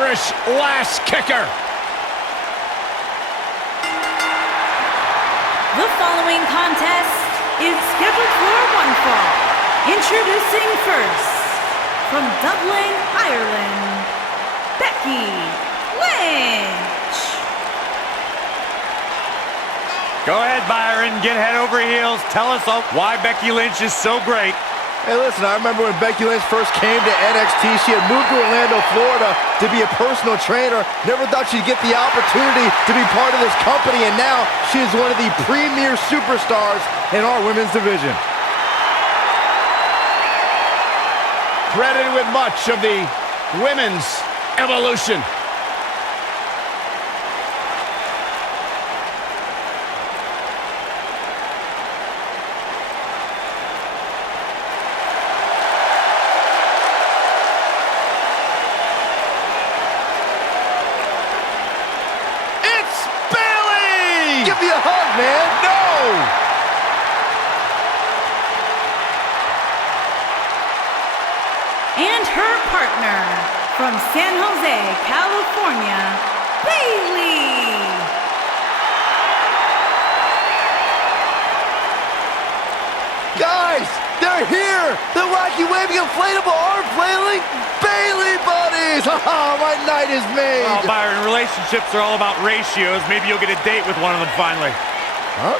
Irish last kicker. The following contest is scheduled for one fall. Introducing first, from Dublin, Ireland, Becky Lynch. Go ahead, Byron. Get head over heels. Tell us why Becky Lynch is so great. Hey, listen, I remember when Becky Lynch first came to NXT, she had moved to Orlando, Florida to be a personal trainer. Never thought she'd get the opportunity to be part of this company, and now she is one of the premier superstars in our women's division. Credited with much of the women's evolution. Give me a hug, man. No! And her partner, from San Jose, California, Bayley. Guys, they're here. The wacky waving inflatable arm flailing Bayley buddies. Haha, my night is made. Oh, Byron, relationships are all about ratios. Maybe you'll get a date with one of them finally. Huh?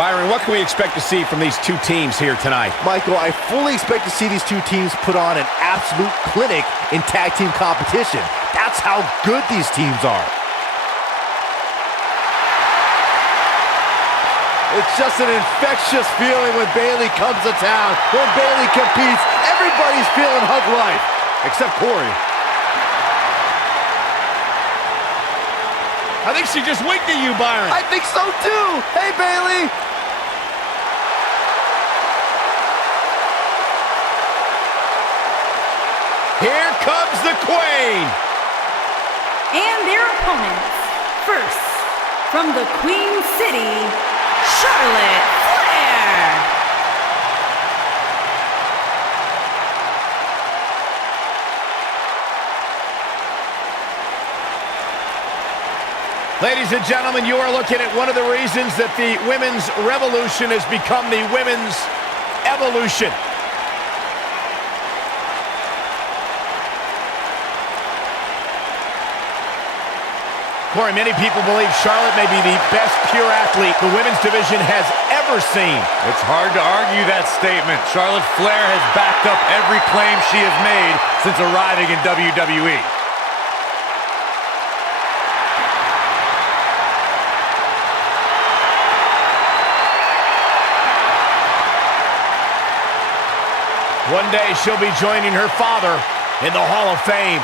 Byron, what can we expect to see from these two teams here tonight? Michael, I fully expect to see these two teams put on an absolute clinic in tag team competition. That's how good these teams are. It's just an infectious feeling when Bayley comes to town. When Bayley competes, everybody's feeling hug life. Except Corey. I think she just winked at you, Byron. I think so too. Hey, Bayley. Here comes the Queen. And their opponents, first, from the Queen City, Charlotte Flair. Ladies and gentlemen, you are looking at one of the reasons that the women's revolution has become the women's evolution. Corey, many people believe Charlotte may be the best pure athlete the women's division has ever seen. It's hard to argue that statement. Charlotte Flair has backed up every claim she has made since arriving in WWE. One day she'll be joining her father in the Hall of Fame.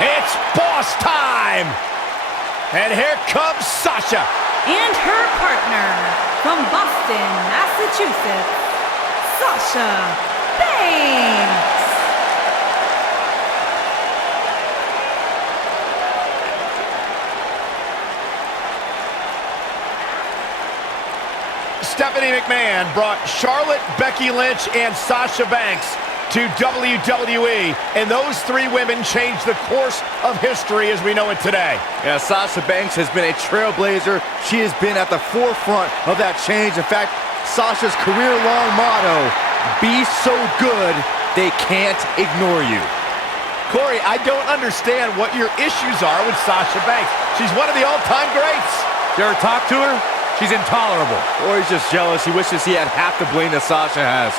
It's boss time! And here comes Sasha. And her partner, from Boston, Massachusetts, Sasha Banks. Stephanie McMahon brought Charlotte, Becky Lynch, and Sasha Banks to WWE, and those three women changed the course of history as we know it today. Yeah, Sasha Banks has been a trailblazer. She has been at the forefront of that change. In fact, Sasha's career-long motto, be so good, they can't ignore you. Corey, I don't understand what your issues are with Sasha Banks. She's one of the all-time greats. You ever talk to her? She's intolerable. Or he's just jealous. He wishes he had half the bling that Sasha has.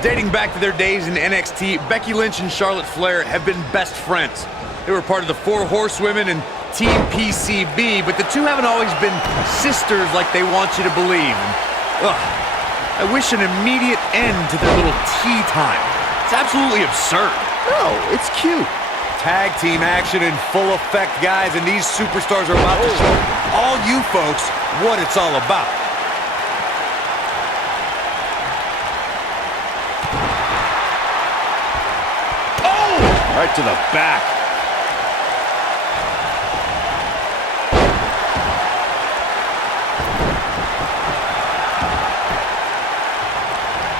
Dating back to their days in NXT, Becky Lynch and Charlotte Flair have been best friends. They were part of the Four Horsewomen and Team PCB, but the two haven't always been sisters like they want you to believe. I wish an immediate end to their little tea time. It's absolutely absurd. No, it's cute. Tag team action in full effect, guys, and these superstars are about to show all you folks what it's all about. Oh! Right to the back.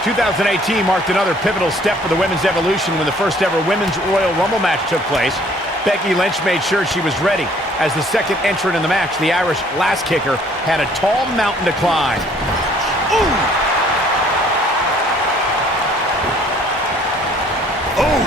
2018 marked another pivotal step for the women's evolution when the first ever Women's Royal Rumble match took place. Becky Lynch made sure she was ready. As the second entrant in the match, the Irish Lass Kicker had a tall mountain to climb. Ooh! Ooh!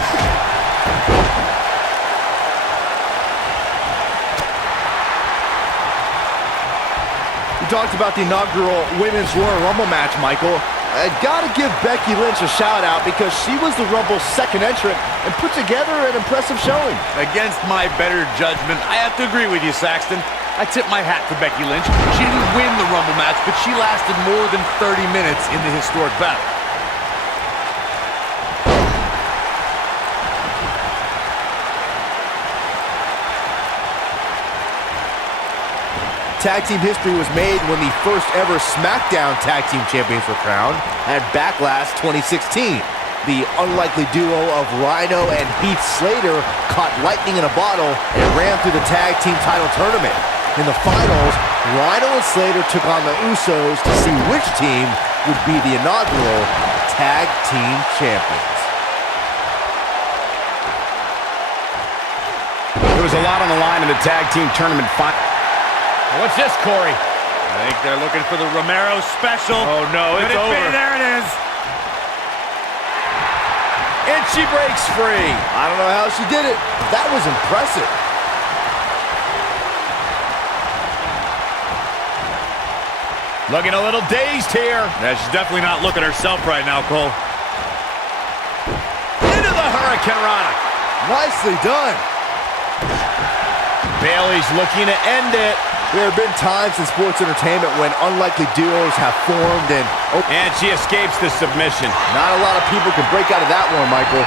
We talked about the inaugural Women's Royal Rumble match, Michael. I gotta give Becky Lynch a shout out because she was the Rumble's second entrant and put together an impressive showing. Against my better judgment, I have to agree with you, Saxton. I tip my hat to Becky Lynch. She didn't win the Rumble match, but she lasted more than 30 minutes in the historic battle. Tag team history was made when the first ever SmackDown Tag Team Champions were crowned at Backlash 2016. The unlikely duo of Rhino and Heath Slater caught lightning in a bottle and ran through the tag team title tournament. In the finals, Rhino and Slater took on the Usos to see which team would be the inaugural Tag Team Champions. There was a lot on the line in the tag team tournament final. What's this, Corey? I think they're looking for the Romero special. Oh, no, it's over. There it is. And she breaks free. I don't know how she did it. That was impressive. Looking a little dazed here. Yeah, she's definitely not looking herself right now, Cole. Into the Hurricane Rana. Nicely done. Bayley's looking to end it. There have been times in sports entertainment when unlikely duos have formed and... And she escapes the submission. Not a lot of people can break out of that one, Michael.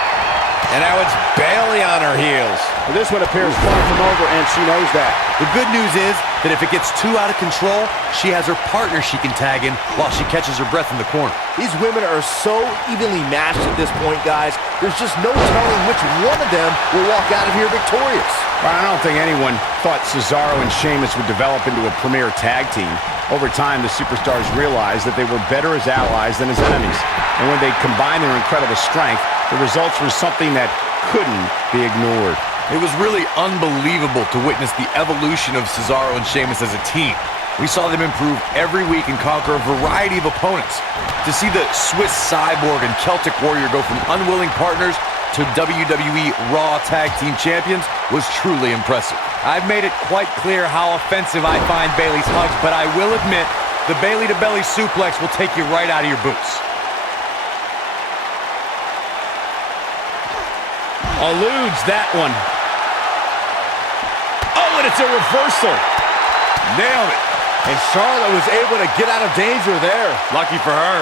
And now it's Bayley on her heels. Well, this one appears far from over, and she knows that. The good news is that if it gets too out of control, she has her partner she can tag in while she catches her breath in the corner. These women are so evenly matched at this point, guys. There's just no telling which one of them will walk out of here victorious. Well, I don't think anyone thought Cesaro and Sheamus would develop into a premier tag team. Over time, the superstars realized that they were better as allies than as enemies. And when they combined their incredible strength, the results were something that couldn't be ignored. It was really unbelievable to witness the evolution of Cesaro and Sheamus as a team. We saw them improve every week and conquer a variety of opponents. To see the Swiss Cyborg and Celtic Warrior go from unwilling partners to WWE Raw Tag Team Champions was truly impressive. I've made it quite clear how offensive I find Bayley's hugs, but I will admit the belly-to-belly suplex will take you right out of your boots. Eludes that one. Oh, and it's a reversal. Nailed it. And Charlotte was able to get out of danger there. Lucky for her.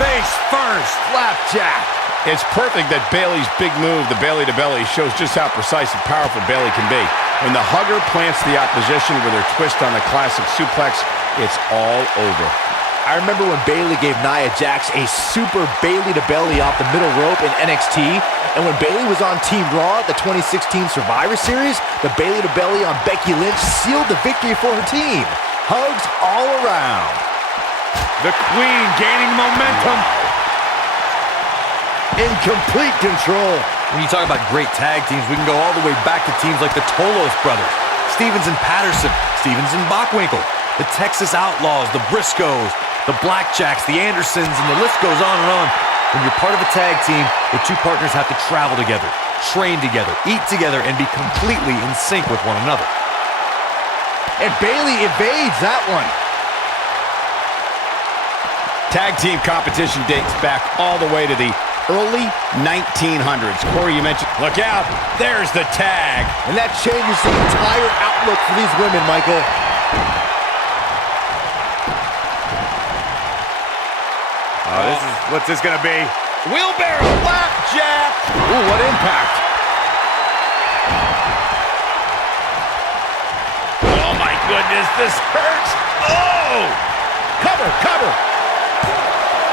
Face first. Flapjack. It's perfect that Bayley's big move, the belly-to-belly, shows just how precise and powerful Bayley can be. When the hugger plants the opposition with her twist on the classic suplex, it's all over. I remember when Bayley gave Nia Jax a super Bayley-to-belly off the middle rope in NXT, and when Bayley was on Team Raw at the 2016 Survivor Series, the Bayley-to-belly on Becky Lynch sealed the victory for her team. Hugs all around. The Queen gaining momentum. In complete control. When you talk about great tag teams, we can go all the way back to teams like the Tolos brothers, Stevens and Patterson, Stevens and Bockwinkel, the Texas Outlaws, the Briscoes, the Blackjacks, the Andersons, and the list goes on and on. When you're part of a tag team, the two partners have to travel together, train together, eat together, and be completely in sync with one another. And Bayley evades that one. Tag team competition dates back all the way to the early 1900s. Corey, you mentioned, look out, there's the tag. And that changes the entire outlook for these women, Michael. What's this gonna be? Wheelbarrow flapjack. Ooh, what impact. Oh my goodness, this hurts. Oh! Cover, cover.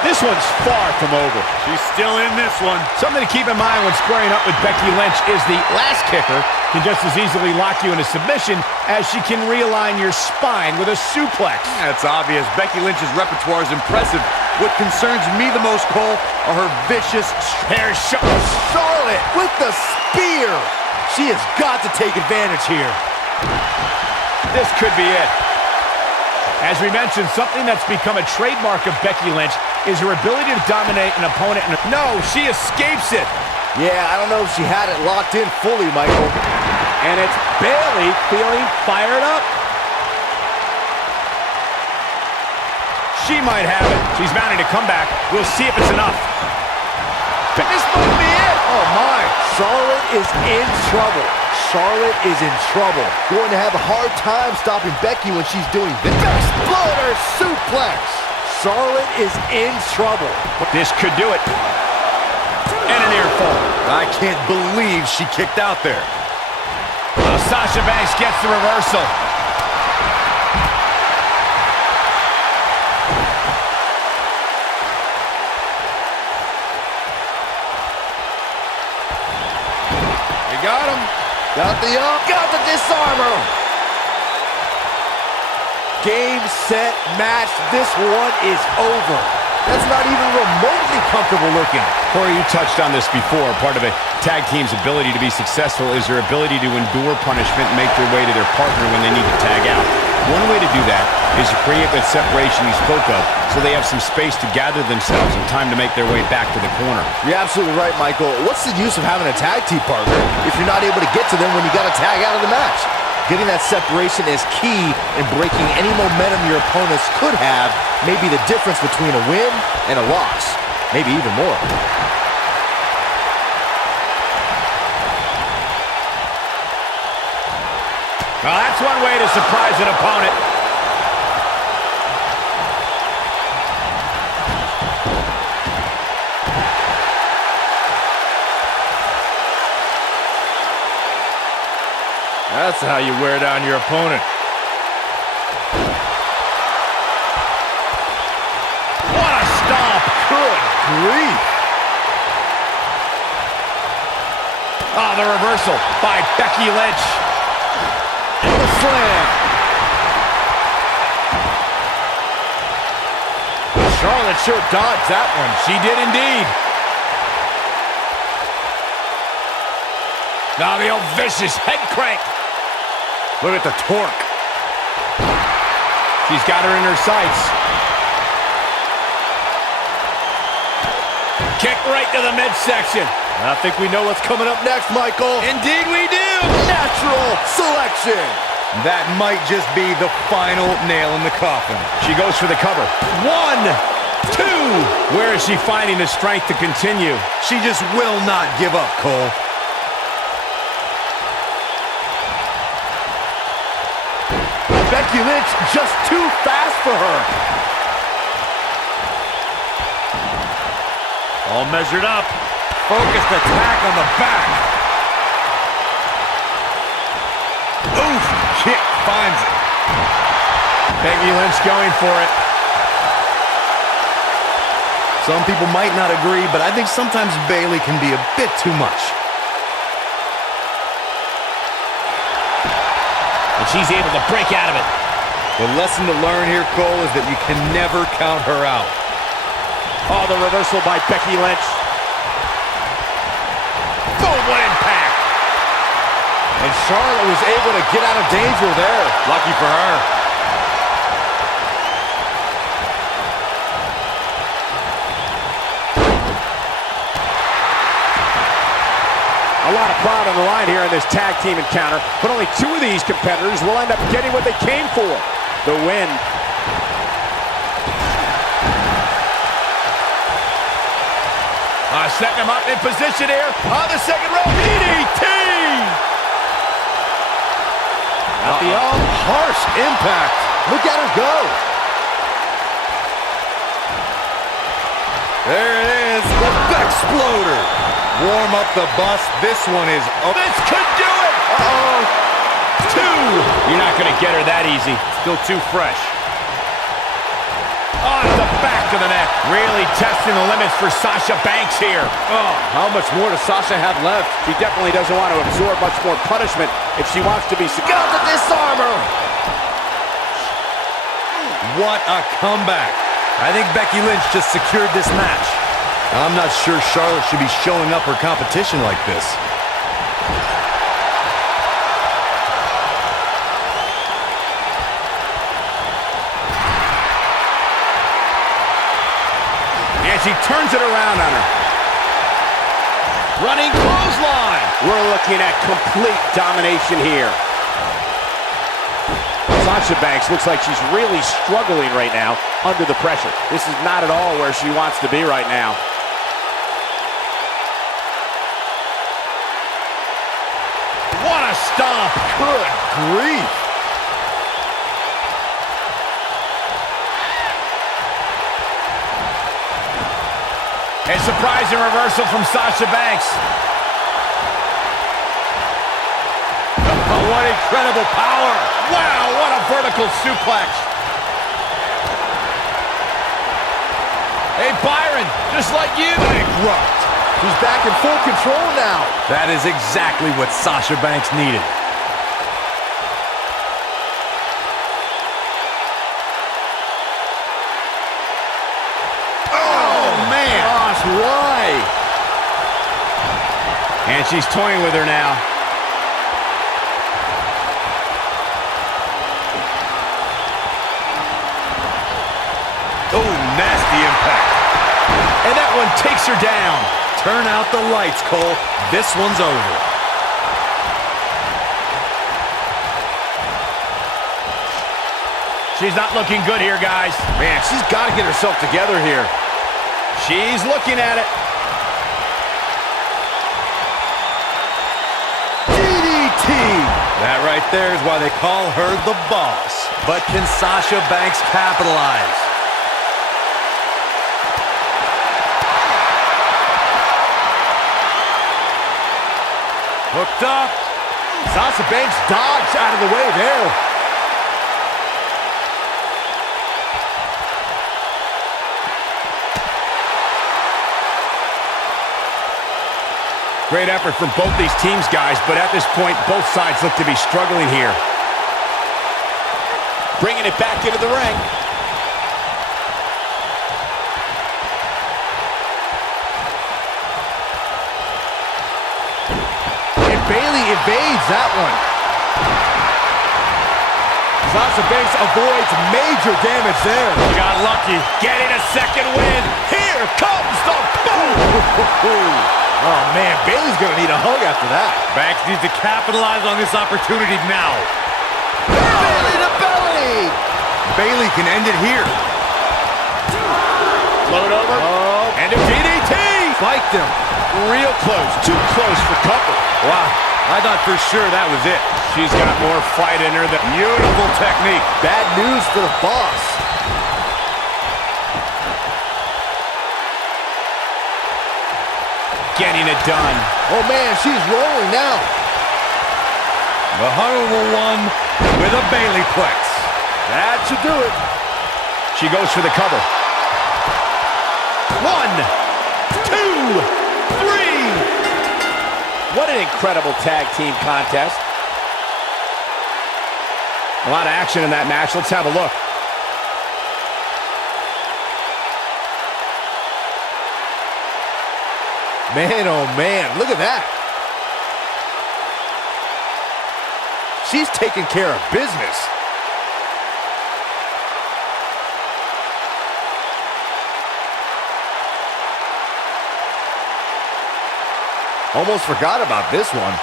This This one's far from over. She's still in this one. Something to keep in mind when squaring up with Becky Lynch is the last kicker can just as easily lock you into submission as she can realign your spine with a suplex. That's obvious. Becky Lynch's repertoire is impressive. What concerns me the most, Cole, are her vicious Charlotte with the spear. She has got to take advantage here. This could be it. As we mentioned, something that's become a trademark of Becky Lynch is her ability to dominate an opponent. No, she escapes it. Yeah, I don't know if she had it locked in fully, Michael. And it's Bayley feeling fired up. She might have it. She's mounting a comeback. We'll see if it's enough. This might be it. Oh, my. Charlotte is in trouble. Charlotte is in trouble. Going to have a hard time stopping Becky when she's doing this. Exploder suplex. Charlotte is in trouble. This could do it. And an ear fall. I can't believe she kicked out there. Sasha Banks gets the reversal. You got him. Got the up. Got the disarmer. Game, set, match. This one is over. That's not even remotely comfortable looking. Corey, you touched on this before. Part of a tag team's ability to be successful is their ability to endure punishment and make their way to their partner when they need to tag out. One way to do that is to create that separation you spoke of so they have some space to gather themselves and time to make their way back to the corner. You're absolutely right, Michael. What's the use of having a tag team partner if you're not able to get to them when you got to tag out of the match? Getting that separation is key in breaking any momentum your opponents could have, maybe the difference between a win and a loss, maybe even more. Well, that's one way to surprise an opponent. That's how you wear down your opponent. What a stomp! Good grief. Oh, the reversal by Becky Lynch. And the slam. Charlotte sure dodged that one. She did indeed. Now the old vicious head crank. Look at the torque. She's got her in her sights. Kick right to the midsection. I think we know what's coming up next, Michael. Indeed we do. Natural selection. That might just be the final nail in the coffin. She goes for the cover. 1, 2. Where is she finding the strength to continue? She just will not give up, Cole. Becky Lynch just too fast for her. All measured up. Focused attack on the back. Oof! Kick finds it. Becky Lynch going for it. Some people might not agree, but I think sometimes Bayley can be a bit too much. And she's able to break out of it. The lesson to learn here, Cole, is that you can never count her out. Oh, the reversal by Becky Lynch. Boom, what impact! And Charlotte was able to get out of danger there. Lucky for her. A lot of pride on the line here in this tag team encounter, but only 2 of these competitors will end up getting what they came for, the win. Setting him up in position here on the second row. DDT! At the harsh impact. Look at her go. There it is, the Exploder. Warm up the bus. This one is... This could do it! Uh-oh. 2. You're not going to get her that easy. Still too fresh. On the back of the neck. Really testing the limits for Sasha Banks here. Oh, how much more does Sasha have left? She definitely doesn't want to absorb much more punishment if she wants to be secure. Got to disarm her. What a comeback. I think Becky Lynch just secured this match. I'm not sure Charlotte should be showing up her competition like this. And she turns it around on her. Running clothesline. We're looking at complete domination here. Sasha Banks looks like she's really struggling right now under the pressure. This is not at all where she wants to be right now. What a stomp. Good grief. A surprising reversal from Sasha Banks. Oh, what incredible power. Wow, what a vertical suplex. Hey, Byron, just like you. Bankrupt. She's back in full control now. That is exactly what Sasha Banks needed. Oh, man. Gosh, why? And she's toying with her now. Oh, nasty impact. And that one takes her down. Turn out the lights, Cole. This one's over. She's not looking good here, guys. Man, she's got to get herself together here. She's looking at it. DDT. That right there is why they call her the boss. But can Sasha Banks capitalize? Hooked up. Sasha Banks dodged out of the way there. Great effort from both these teams, guys, but at this point, both sides look to be struggling here. Bringing it back into the ring. And Bayley evades that one. Sasha Banks avoids major damage there. She got lucky, getting a second win. Here comes the boom! Oh, man, Bayley's going to need a hug after that. Banks needs to capitalize on this opportunity now. Belly to belly. Bayley can end it here. Float over. Oh, And a DDT! spiked him. Real close, too close for cover. Wow, I thought for sure that was it. She's got more fight in her than... Beautiful technique. Bad news for the boss. Getting it done. Oh, man, she's rolling now. The honorable one with a Bayley plex. That should do it. She goes for the cover. 1, 2, 3. What an incredible tag team contest. A lot of action in that match. Let's have a look. Man, oh, man, look at that. She's taking care of business. Almost forgot about this one.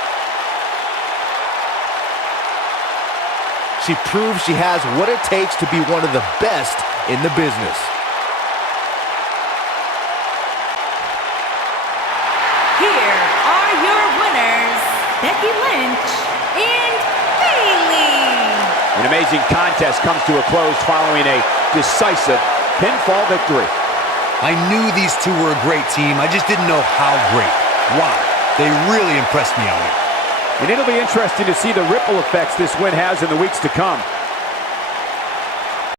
She proves she has what it takes to be one of the best in the business. Here are your winners, Becky Lynch and Bayley. An amazing contest comes to a close following a decisive pinfall victory. I knew these two were a great team. I just didn't know how great. Wow, they really impressed me on it. And it'll be interesting to see the ripple effects this win has in the weeks to come.